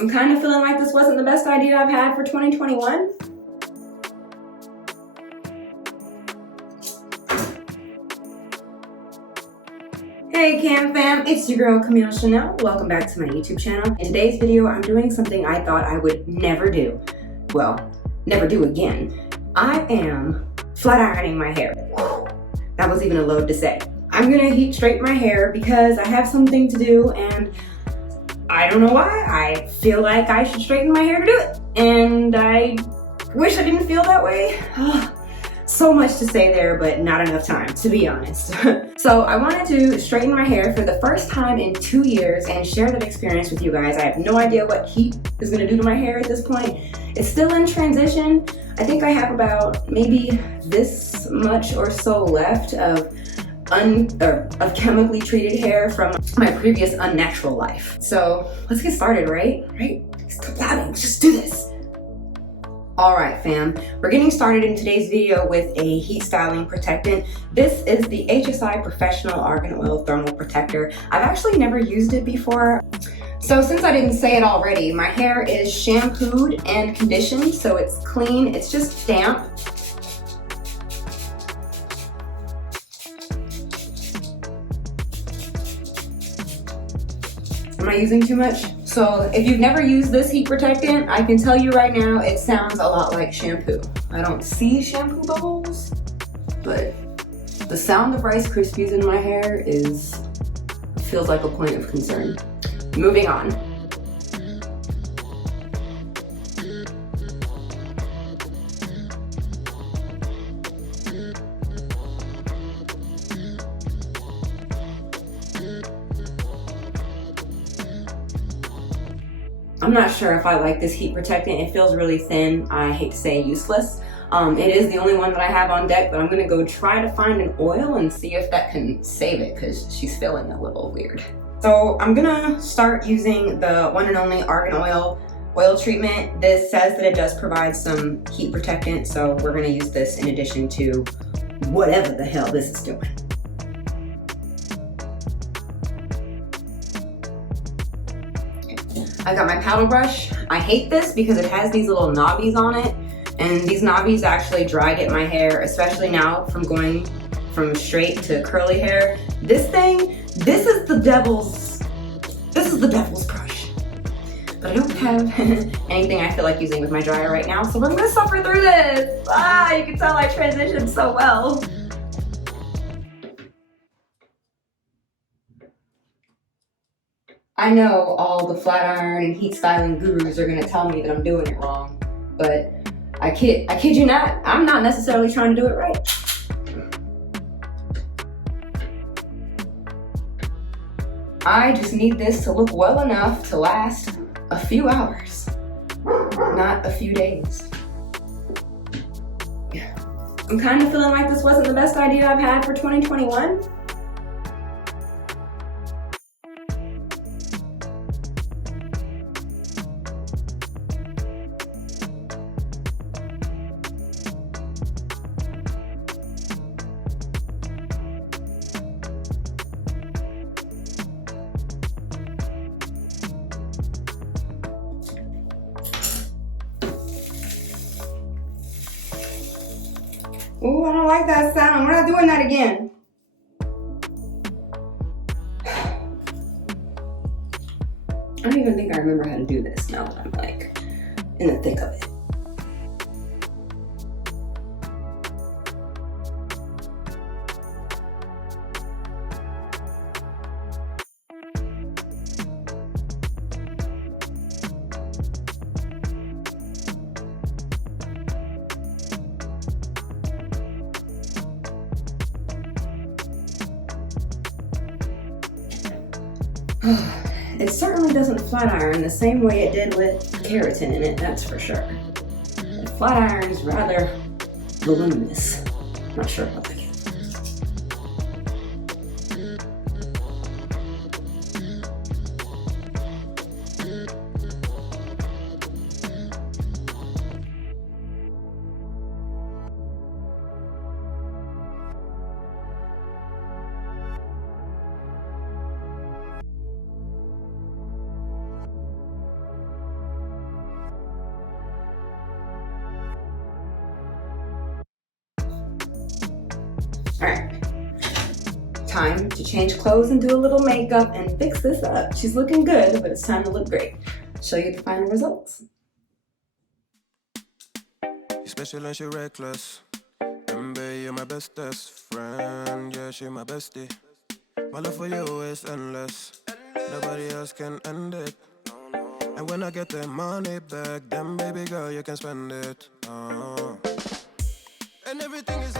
I'm kind of feeling like this wasn't the best idea I've had for 2021. Hey Cam fam, it's your girl Camille Chanel. Welcome back to my YouTube channel. In today's video, I'm doing something I thought I would never do. Well, never do again. I am flat ironing my hair. That was even a load to say. I'm gonna heat straighten my hair because I have something to do and I don't know why. I feel like I should straighten my hair to do it. And I wish I didn't feel that way. So much to say there, but not enough time, to be honest. So I wanted to straighten my hair for the first time in 2 years and share that experience with you guys. I have no idea what heat is gonna do to my hair at this point. It's still in transition. I think I have about maybe this much or so left of chemically treated hair from my previous unnatural life. So let's get started, right? Stop blabbing, let's just do this. All right, fam. We're getting started in today's video with a heat styling protectant. This is the HSI Professional Argan Oil Thermal Protector. I've actually never used it before. So since I didn't say it already, my hair is shampooed and conditioned, so it's clean, it's just damp. Am I using too much? So if you've never used this heat protectant, I can tell you right now, it sounds a lot like shampoo. I don't see shampoo bubbles, but the sound of Rice Krispies in my hair feels like a point of concern. Moving on. I'm not sure if I like this heat protectant. It feels really thin. I hate to say useless. It is the only one that I have on deck, but I'm gonna go try to find an oil and see if that can save it because she's feeling a little weird. So I'm gonna start using the one and only Argan oil treatment. This says that it does provide some heat protectant, so we're gonna use this in addition to whatever the hell this is doing. I got my paddle brush. I hate this because it has these little knobbies on it, and these knobbies actually drag at my hair, especially now from going from straight to curly hair. This is the devil's brush. But I don't have anything I feel like using with my dryer right now, so we're gonna suffer through this. You can tell I transitioned so well. I know all the flat iron and heat styling gurus are gonna tell me that I'm doing it wrong, but I kid you not, I'm not necessarily trying to do it right. I just need this to look well enough to last a few hours, not a few days. I'm kind of feeling like this wasn't the best idea I've had for 2021. Ooh, I don't like that sound. We're not doing that again. I don't even think I remember how to do this now that I'm like in the thick of it. It certainly doesn't flat iron the same way it did with keratin in it, that's for sure. The flat iron is rather voluminous. Not sure about that. Alright, time to change clothes and do a little makeup and fix this up. She's looking good, but it's time to look great. Show you the final results. You're special and she reckless. Baby, you're my bestest friend. Yeah, she my bestie. My love for you is endless. Nobody else can end it. And when I get the money back, then baby girl, you can spend it. And everything is